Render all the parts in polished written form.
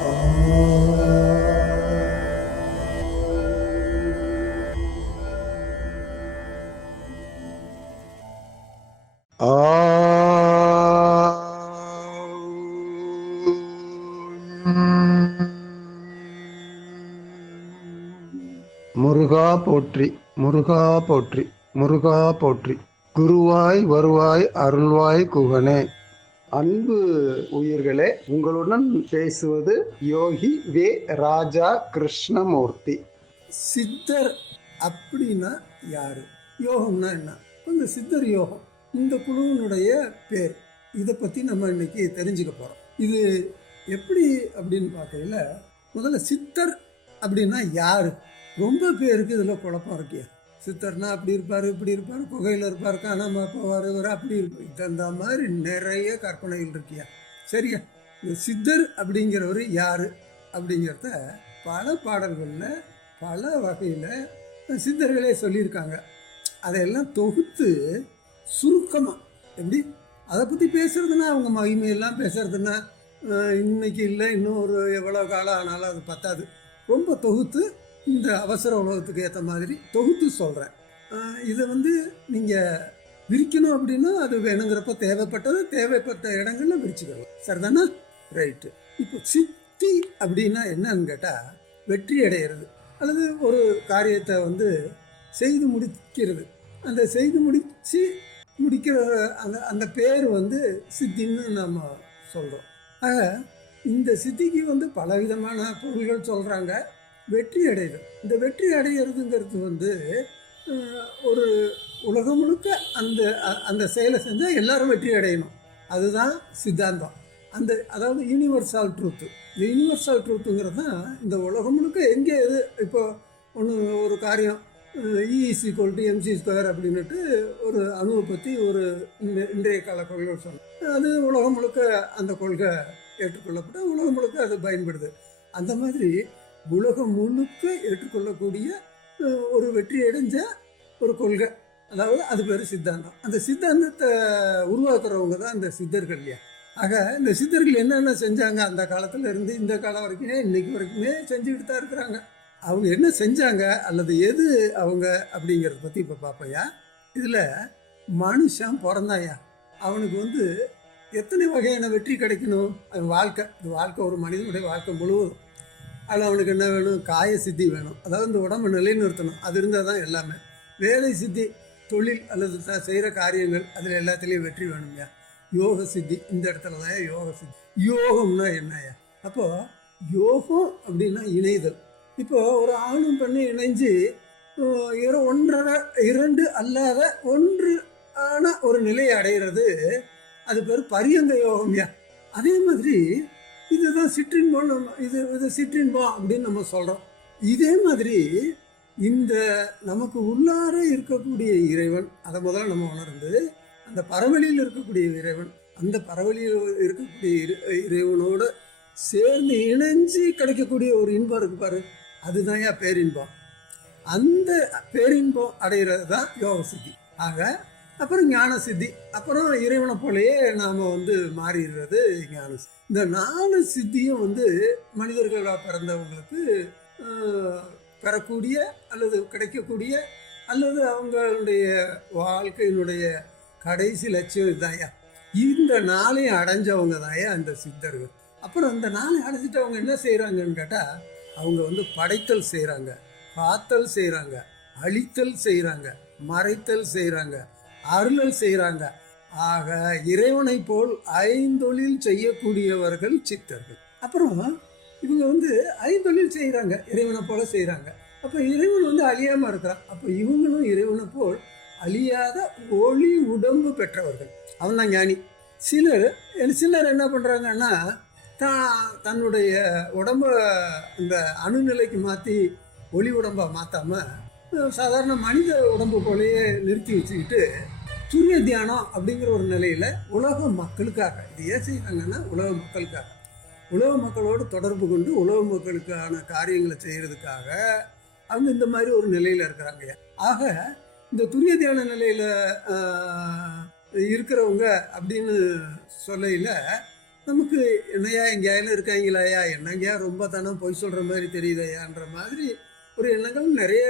முருகா போற்றி, முருகா போற்றி, முருகா போற்றி. குருவாய் வருவாய் அருள்வாய் குகனே. அன்பு உயிர்களே, உங்களுடன் பேசுவது யோகி வே. ராஜா கிருஷ்ணமூர்த்தி. சித்தர் அப்படின்னா யாரு? யோகம்னா என்ன? இந்த சித்தர் யோகம் இந்த குழுவினுடைய பேர். இதை பற்றி நம்ம இன்னைக்கு தெரிஞ்சுக்க போகிறோம். இது எப்படி அப்படின்னு பார்க்கையில, முதல்ல சித்தர் அப்படின்னா யாரு? ரொம்ப பேருக்கு இதில் குழப்பம் இருக்கியா. சித்தர்னா அப்படி இருப்பார், இப்படி இருப்பார், குகையில் இருப்பார், காணாம போவார், இவர் அப்படி இருப்பார், இந்த மாதிரி நிறைய கற்பனைகள் இருக்கியா. சரியா? இந்த சித்தர் அப்படிங்கிறவர் யாரு அப்படிங்கிறத பல பாடல்களில் பல வகையில் சித்தர்களே சொல்லியிருக்காங்க. அதையெல்லாம் தொகுத்து சுருக்கமாக எப்படி அதை பற்றி பேசுறதுன்னா, அவங்க மகிமையெல்லாம் பேசுறதுன்னா இன்னைக்கு இல்லை, இன்னும் ஒரு எவ்வளோ காலம் ஆனாலும் அது பத்தாது. ரொம்ப தொகுத்து இந்த அவசர உலகத்துக்கு ஏற்ற மாதிரி தொகுத்து சொல்கிறேன். இதை நீங்கள் விரிக்கணும் அப்படின்னா அது வேணுங்கிறப்ப தேவைப்பட்ட இடங்களில் விரிச்சுக்கலாம். சரிதானா? ரைட்டு. இப்போ சித்தி அப்படின்னா என்னன்னு கேட்டால், வெற்றி அடைகிறது அல்லது ஒரு காரியத்தை செய்து முடிக்கிறது. அந்த செய்து முடிக்கிற அந்த பேர் சித்தின்னு நம்ம சொல்கிறோம். ஆக இந்த சித்திக்கு பலவிதமான பொருள்கள் சொல்கிறாங்க. வெற்றி அடைதல், இந்த வெற்றி அடைகிறதுங்கிறது ஒரு உலகம் முழுக்க அந்த செயலை செஞ்சால் எல்லாரும் வெற்றி அடையணும். அதுதான் சித்தாந்தம். அதாவது யூனிவர்சல் ட்ரூத்து. இந்த யூனிவர்சல் ட்ரூத்துங்கிறது தான் இந்த உலகம் முழுக்க எங்கே எது. இப்போ ஒரு காரியம் E=mc² அப்படின்னுட்டு ஒரு அணுவை பற்றி ஒரு இன்றைய கால கொள்கை சொன்னோம். அது உலகம் முழுக்க அந்த கொள்கை ஏற்றுக்கொள்ளப்பட்டு உலகம் முழுக்க அது பயன்படுது. அந்த மாதிரி உலகம் முழுக்க ஏற்றுக்கொள்ளக்கூடிய ஒரு வெற்றி அடைஞ்ச ஒரு கொள்கை, அதாவது அது பேர் சித்தாந்தம். அந்த சித்தாந்தத்தை உருவாக்குறவங்க தான் இந்த சித்தர்கள் இல்லையா. ஆக இந்த சித்தர்கள் என்னென்ன செஞ்சாங்க அந்த காலத்தில் இருந்து இந்த காலம் வரைக்குமே இன்னைக்கு வரைக்குமே செஞ்சுக்கிட்டு தான் இருக்கிறாங்க. அவங்க என்ன செஞ்சாங்க அல்லது எது அவங்க அப்படிங்கிறத பற்றி இப்போ பார்ப்பையா. இதில் மனுஷன் பிறந்தாயா, அவனுக்கு எத்தனை வகையான வெற்றி கிடைக்கணும். அவன் வாழ்க்கை ஒரு மனிதனுடைய வாழ்க்கை முழுவதும். அதில் அவனுக்கு என்ன வேணும்? காய சித்தி வேணும், அதாவது இந்த உடம்பை நிலைநிறுத்தணும். அது இருந்தால் தான் எல்லாமே. வேலை சித்தி, தொழில் அல்லது செய்கிற காரியங்கள், அதில் எல்லாத்துலேயும் வெற்றி வேணும்யா. யோக சித்தி, இந்த இடத்துல தான் யோக சித்தி. யோகம்னா என்னையா? அப்போது யோகம் அப்படின்னா இணைதல். இப்போ ஒரு ஆணும் பெண்ணு இணைஞ்சு ஒன்றரை இரண்டு அல்லாத ஒன்று ஆன ஒரு நிலையை அடைகிறது, அது பேர் பரியங்க யோகம்யா. அதே மாதிரி இதுதான் சிற்றின்பம். இது சிற்றின்பம் அப்படின்னு நம்ம சொல்கிறோம். இதே மாதிரி இந்த நமக்கு உள்ளார இருக்கக்கூடிய இறைவன், அதை முதல்ல நம்ம உணர்ந்து அந்த பரவெளியில் இருக்கக்கூடிய இறைவன், அந்த பரவெளியில் இருக்கக்கூடிய இறைவனோடு சேர்ந்து இணைஞ்சு கிடைக்கக்கூடிய ஒரு இன்பம் இருக்கு பாரு, அதுதான் பேரின்பம். அந்த பேரின்பம் அடைகிறது தான் யோக சித்தி. ஆக அப்புறம் ஞான சித்தி, அப்புறம் இறைவனை போலேயே நாம் மாறிடுறது ஞான சித்தி. இந்த 4 சித்தியும் மனிதர்களாக பிறந்தவங்களுக்கு பெறக்கூடிய அல்லது கிடைக்கக்கூடிய அல்லது அவங்களுடைய வாழ்க்கையினுடைய கடைசி லட்சியம் இதுதாயா. இந்த 4ஐயும் அடைஞ்சவங்க தாயா அந்த சித்தர்கள். அப்புறம் இந்த 4ஐயும் அடைஞ்சிட்டு அவங்க என்ன செய்கிறாங்கன்னு கேட்டால், அவங்க படைத்தல் செய்கிறாங்க, காத்தல் செய்கிறாங்க, அழித்தல் செய்கிறாங்க, மறைத்தல் செய்கிறாங்க, அருளல் செய்கிறாங்க. ஆக இறைவனை போல் ஐந்தொழில் செய்யக்கூடியவர்கள் சித்தர்கள். அப்புறம் இவங்க ஐந்தொழில் செய்கிறாங்க, இறைவனை போல செய்கிறாங்க. அப்போ இறைவன் அழியாமல் இருக்கிறான். அப்போ இவங்களும் இறைவனை போல் அழியாத ஒளி உடம்பு பெற்றவர்கள். அவன் தான் ஞானி. சிலர் என்ன பண்ணுறாங்கன்னா, தன்னுடைய உடம்பை இந்த அணுநிலைக்கு மாற்றி ஒளி உடம்பை மாற்றாமல் சாதாரண மனித உடம்பு போலேயே நிறுத்தி வச்சுக்கிட்டு சூரிய தியானம் அப்படிங்கிற ஒரு நிலையில் உலக மக்களுக்காக இது ஏன் செய்கிறாங்கன்னா, உலக மக்களோடு தொடர்பு கொண்டு உலக மக்களுக்கான காரியங்களை செய்கிறதுக்காக அவங்க இந்த மாதிரி ஒரு நிலையில் இருக்கிறாங்க. ஆக இந்த துரிய தியான நிலையில் இருக்கிறவங்க அப்படின்னு சொல்லையில் நமக்கு என்னையா எங்கேயாலும் இருக்காங்களாயா, என்னங்கயா ரொம்ப தானே பொய் சொல்கிற மாதிரி தெரியுதையான்ற மாதிரி ஒரு எண்ணங்கள் நிறைய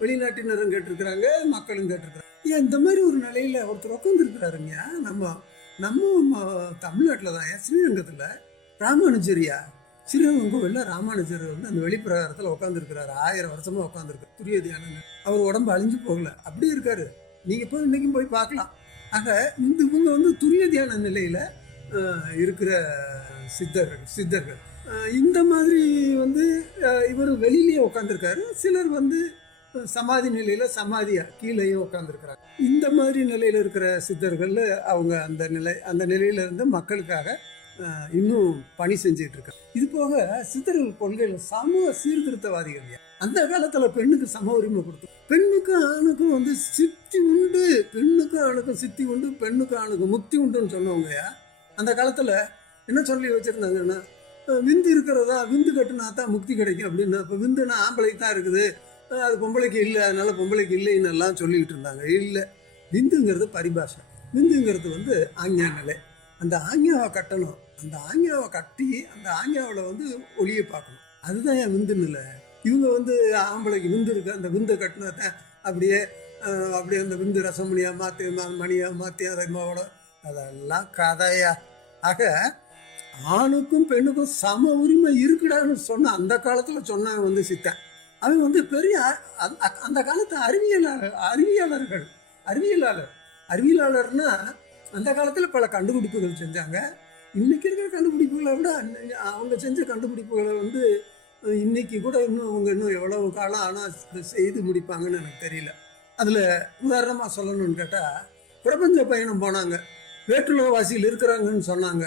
வெளிநாட்டினரும் கேட்டிருக்கிறாங்க, மக்களும் கேட்டிருக்கிறாங்க. ஏன் இந்த மாதிரி ஒரு நிலையில் ஒருத்தர் உட்காந்துருக்கிறாருங்க நம்ம நம்ம தமிழ்நாட்டில் தான், ஸ்ரீரங்கத்தில் ராமானுஜரியா, ஸ்ரீரங்கம் கோவிலில் ராமானுஜர் வந்து அந்த வெளிப்பிரகாரத்தில் உட்காந்துருக்கிறாரு. 1000 வருஷமாக உட்காந்துருக்காரு. துரிய தியானம். அவர் உடம்பு அழிஞ்சு போகல, அப்படியே இருக்காரு. நீங்கள் போய் இன்றைக்கும் போய் பார்க்கலாம். ஆக இவங்க வந்து துரிய தியான நிலையில் இருக்கிற சித்தர்கள் இந்த மாதிரி வந்து இவர் வெளியிலேயே உட்காந்துருக்காரு. சிலர் வந்து சமாதி நிலையில் சமாதியா கீழேயே உட்காந்துருக்கிறாங்க. இந்த மாதிரி நிலையில் இருக்கிற சித்தர்கள் அவங்க அந்த நிலையில இருந்து மக்களுக்காக இன்னும் பணி செஞ்சுட்டு இருக்காங்க. இது போக சித்தர்கள் கொள்கையில் சமூக சீர்திருத்தவாதிகள். அந்த காலத்துல பெண்ணுக்கு சம உரிமை கொடுத்தோம். பெண்ணுக்கும் ஆணுக்கும் வந்து சித்தி உண்டு, பெண்ணுக்கும் ஆணுக்கும் சித்தி உண்டு, பெண்ணுக்கும் ஆணுக்கும் முக்தி உண்டுன்னு சொன்னவங்க அந்த காலத்துல என்ன சொல்லி வச்சிருந்தாங்கன்னா, விந்து இருக்கிறதா, விந்து கட்டுனா தான் முக்தி கிடைக்கும் அப்படின்னு. இப்போ விந்துனா ஆம்பளைக்கு தான் இருக்குது, அது பொம்பளைக்கு இல்லை, அதனால பொம்பளைக்கு இல்லைன்னு எல்லாம் சொல்லிக்கிட்டு இருந்தாங்க. இல்லை, விந்துங்கிறது பரிபாஷை. விந்துங்கிறது வந்து ஆஞ்ஞா நிலை. அந்த ஆஞ்ஞாவை கட்டணும், அந்த ஆஞ்ஞாவை கட்டி அந்த ஆஞ்ஞாவில் வந்து ஒளியை பார்க்கணும். அதுதான் என் விந்து நிலை. இவங்க வந்து ஆம்பளைக்கு விந்து இருக்கு, அந்த விந்தை கட்டினதான் அப்படியே அந்த விந்து ரசமணியாக மாற்றி மணியாக மாற்றி அதை அதெல்லாம் கதையா. ஆக ஆணுக்கும் பெண்ணுக்கும் சம உரிமை இருக்குடான்னு சொன்ன அந்த காலத்தில் சொன்னவன் வந்து சித்தன். அவன் வந்து பெரிய அந்த காலத்து அறிவியலாளர்னா அந்த காலத்தில் பல கண்டுபிடிப்புகள் செஞ்சாங்க. இன்னைக்கு இருக்கிற கண்டுபிடிப்புகளை விட அவங்க செஞ்ச கண்டுபிடிப்புகளை வந்து இன்னைக்கு கூட இன்னும் எவ்வளவு காலம் ஆனால் செய்து முடிப்பாங்கன்னு எனக்கு தெரியல. அதில் உதாரணமாக சொல்லணும்னு கேட்டால், பிரபஞ்ச பயணம் போனாங்க, வேற்றுலகவாசிகள் இருக்கிறாங்கன்னு சொன்னாங்க.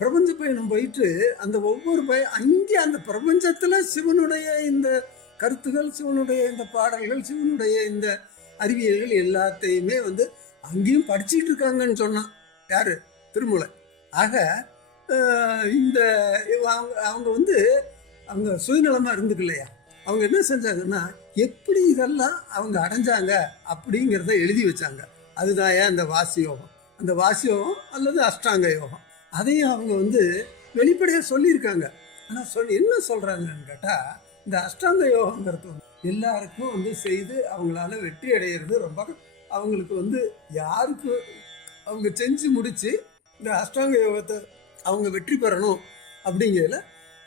பிரபஞ்ச பயணம் போயிட்டு அந்த ஒவ்வொரு அங்கே அந்த பிரபஞ்சத்தில் சிவனுடைய இந்த கருத்துகள், சிவனுடைய இந்த பாடல்கள், சிவனுடைய இந்த அறிவியல்கள் எல்லாத்தையுமே வந்து அங்கேயும் படிச்சுட்டு இருக்காங்கன்னு சொன்னான் யாரு? திருமூலர். ஆக இந்த அவங்க வந்து அவங்க சுயநலமாக இருந்துக்கலையா, அவங்க என்ன செஞ்சாங்கன்னா எப்படி இதெல்லாம் அவங்க அடைஞ்சாங்க அப்படிங்கிறத எழுதி வச்சாங்க. அதுதான் அந்த வாசி யோகம். அந்த வாசி யோகம் அல்லது அஷ்டாங்க யோகம், அதையும் அவங்க வந்து வெளிப்படையாக சொல்லியிருக்காங்க. ஆனால் என்ன சொல்கிறாங்கன்னு கேட்டால், இந்த அஷ்டாங்க யோகங்கிறது வந்து எல்லாருக்கும் வந்து செய்து அவங்களால வெற்றி அடைகிறது ரொம்ப அவங்களுக்கு வந்து யாருக்கு அவங்க செஞ்சு முடித்து இந்த அஷ்டாங்க யோகத்தை அவங்க வெற்றி பெறணும் அப்படிங்கிறதுல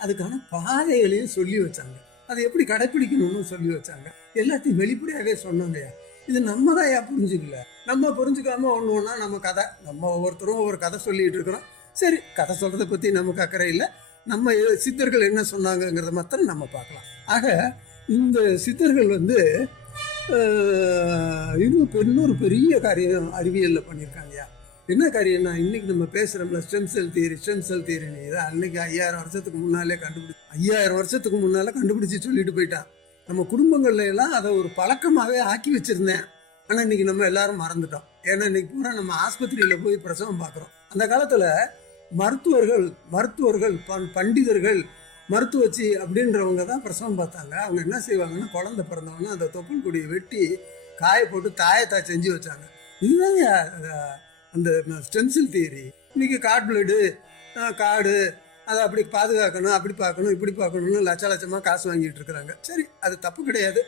அதுக்கான பாதைகளையும் சொல்லி வச்சாங்க. அதை எப்படி கடைப்பிடிக்கணும்னு சொல்லி வச்சாங்க. எல்லாத்தையும் வெளிப்படையாகவே சொன்னாங்கய்யா. இது நம்ம தான் புரிஞ்சுக்கல. நம்ம புரிஞ்சுக்காம ஒன்று ஒன்றா நம்ம கதை, நம்ம ஒவ்வொருத்தரும் ஒவ்வொரு கதை சொல்லிகிட்டு இருக்கிறோம். சரி, கதை சொல்கிறத பற்றி நமக்கு அக்கறை இல்லை. நம்ம சித்தர்கள் என்ன சொன்னாங்கங்கிறத மாத்திரம் நம்ம பார்க்கலாம். ஆக இந்த சித்தர்கள் வந்து இன்னொரு பெரிய காரியம் அறிவியலில் பண்ணியிருக்காங்கய்யா. என்ன காரியம்னா, இன்னைக்கு நம்ம பேசுகிறோம்ல ஸ்டெம் செல் தியரின்னு, இதை அன்னைக்கு 5000 வருஷத்துக்கு முன்னாலே 5000 வருஷத்துக்கு முன்னால் கண்டுபிடிச்சி சொல்லிட்டு போயிட்டான். நம்ம குடும்பங்கள்ல எல்லாம் அதை ஒரு பழக்கமாகவே ஆக்கி வச்சுருந்தேன். ஆனால் இன்னைக்கு நம்ம எல்லாரும் மறந்துட்டோம். ஏன்னா இன்னைக்கு பூரா நம்ம ஆஸ்பத்திரியில் போய் பிரசவம் பார்க்குறோம். அந்த காலத்தில் மருத்துவர்கள் பண்டிதர்கள், மருத்துவச்சி அப்படின்றவங்க தான் பிரசவம் பார்த்தாங்க. அவங்க என்ன செய்வாங்கன்னா, குழந்தை பிறந்தவங்கன்னா அந்த தொப்புள் கொடியை வெட்டி காய போட்டு தாயத்தா செஞ்சு வச்சாங்க. இதுதாங்க அந்த ஸ்டென்சில் தியரி. இன்னைக்கு காடு அதை அப்படி பாதுகாக்கணும், அப்படி பார்க்கணும், இப்படி பார்க்கணும்னு லட்சமாக காசு வாங்கிட்டு இருக்கிறாங்க. சரி, அது தப்பு கிடையாது.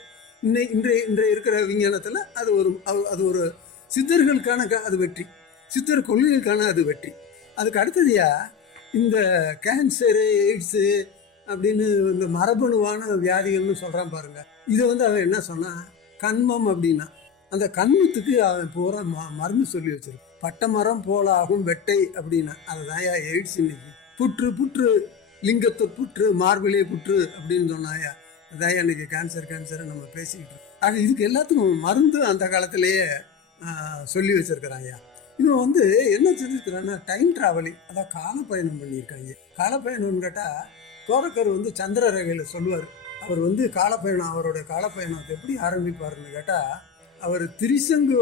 இன்றைய இருக்கிற விஞ்ஞானத்தில் அது ஒரு சித்தர்களுக்கான அது வெற்றி, சித்தர் கொள்கைகளுக்கான அது வெற்றி. அதுக்கு அடுத்ததையா இந்த கேன்சரு, எய்ட்ஸு அப்படின்னு இந்த மரபணுவான வியாதிகள்னு சொல்கிறான் பாருங்க. இதை வந்து அவன் என்ன சொன்னான், கண்மம் அப்படின்னா அந்த கண்மத்துக்கு அவன் பூரா மருந்து சொல்லி வச்சிருக்கான். பட்டை மரம் போல ஆகும் வெட்டை அப்படின்னா அதுதான் எய்ட்ஸ். இன்னைக்கு புற்று லிங்கத்து புற்று, மார்பிலே புற்று அப்படின்னு சொன்னாயா, அதான் இன்னைக்கு கேன்சர் நம்ம பேசிக்கிட்டு இருக்கோம். ஆக இதுக்கு எல்லாத்துக்கும் மருந்து அந்த காலத்திலேயே சொல்லி வச்சிருக்கிறாங்க. இவன் வந்து என்ன செஞ்சுருக்கிறான்னா, டைம் டிராவலிங், அதான் காலப்பயணம் பண்ணியிருக்காங்க. காலப்பயணம்னு கேட்டால் கோரக்கர் வந்து சந்திர ரேகையில் சொல்லுவார். அவர் வந்து அவருடைய காலப்பயணத்தை எப்படி ஆரம்பிப்பாருன்னு கேட்டால், அவர் திரிசங்கு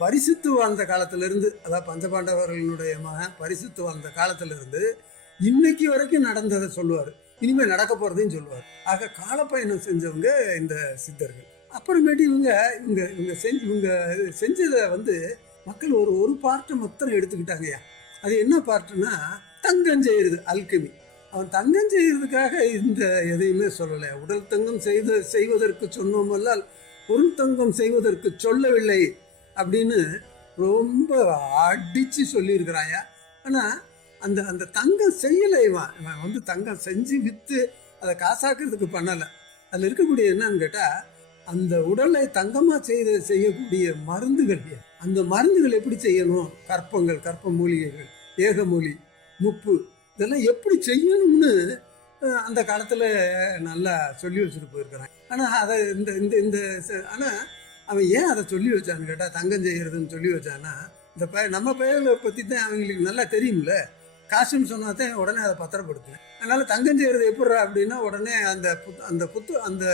பரிசுத்து வாழ்ந்த காலத்திலிருந்து, அதாவது பஞ்சபாண்டவர்களுடைய மகன் பரிசுத்து வாழ்ந்த காலத்திலிருந்து இன்னைக்கு வரைக்கும் நடந்ததை சொல்லுவார். இனிமேல் நடக்க போகிறதையும் சொல்லுவார். ஆக காலப்பயணம் செஞ்சவங்க இந்த சித்தர்கள். அப்புறமேட்டு இவங்க செஞ்சதை வந்து மக்கள் ஒரு பார்ட்டை மொத்தம் எடுத்துக்கிட்டாங்கய்யா. அது என்ன பார்ட்டுன்னா தங்கம் செய்கிறது, அல்கெமி. அவன் தங்கம் செய்கிறதுக்காக இந்த எதையுமே சொல்லலை. உடல் தங்கம் செய்வதற்கு சொன்னோமல்லால் பொருள் தங்கம் செய்வதற்கு சொல்லவில்லை அப்படின்னு ரொம்ப அடித்து சொல்லியிருக்கிறாயா. ஆனால் அந்த அந்த தங்கம் செய்யலை. இவன் வந்து தங்கம் செஞ்சு விற்று அதை காசாக்குறதுக்கு பண்ணலை. அதில் இருக்கக்கூடிய என்னன்னு கேட்டால், அந்த உடலை தங்கமாக செய்யக்கூடிய மருந்துகள், அந்த மருந்துகள் எப்படி செய்யணும், கற்பங்கள், கற்ப மூலிகைகள், ஏகமூலி, முப்பு, இதெல்லாம் எப்படி செய்யணும்னு அந்த காலத்தில் நல்லா சொல்லி வச்சுட்டு போயிருக்கிறான். ஆனால் அதை இந்த இந்த இந்த ஆனால் அவன் ஏன் அதை சொல்லி வச்சான்னு கேட்டால், தங்கம் செய்கிறதுன்னு சொல்லி வச்சான்னா, இந்த நம்ம பயிர்களை பற்றி தான் அவங்களுக்கு நல்லா தெரியும்ல. காசுன்னு சொன்னாதான் உடனே அதை பத்திரப்படுத்துவேன். அதனால் தங்கம் செய்கிறது எப்பட்றா அப்படின்னா, உடனே அந்த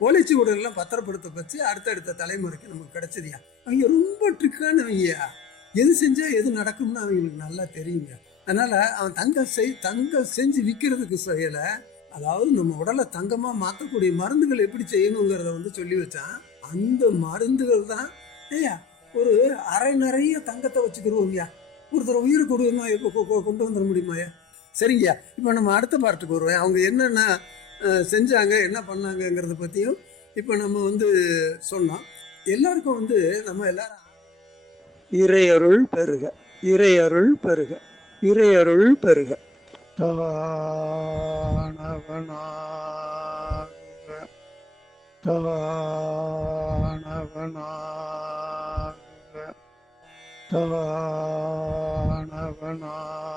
ஓலைச்சுவடுகள்லாம் பத்திரப்படுத்த வச்சு அடுத்தடுத்த தலைமுறைக்கு நமக்கு கிடைச்சதியா. அவங்க ரொம்ப ட்ரிக்கானவங்கயா. எது செஞ்சால் எது நடக்கும்னு அவங்களுக்கு நல்லா தெரியுங்க. அதனால் அவன் தங்கம் செஞ்சு விற்கிறதுக்கு செய்யலை. அதாவது நம்ம உடலை தங்கமாக மாற்றக்கூடிய மருந்துகள் எப்படி செய்யணுங்கிறத வந்து சொல்லி வச்சான். அந்த மருந்துகள் தான் ஐயா ஒரு அரை நிறைய தங்கத்தை வச்சுக்கிடுவோம்யா. ஒருத்தர் உயிர் கொடுமா கொண்டு வந்துட முடியுமாயா? சரிங்கய்யா, இப்போ நம்ம அடுத்த பார்ட்டுக்கு வருவேன். அவங்க என்னென்ன செஞ்சாங்க, என்ன பண்ணாங்கங்கிறத பற்றியும் இப்போ நம்ம வந்து சொன்னோம். எல்லாருக்கும் வந்து நம்ம எல்லாரும் இறையருள் பெருக, இறையருள் பெருக, இறையருள் பெருக. தானவனாக தானவனாக தானவனாக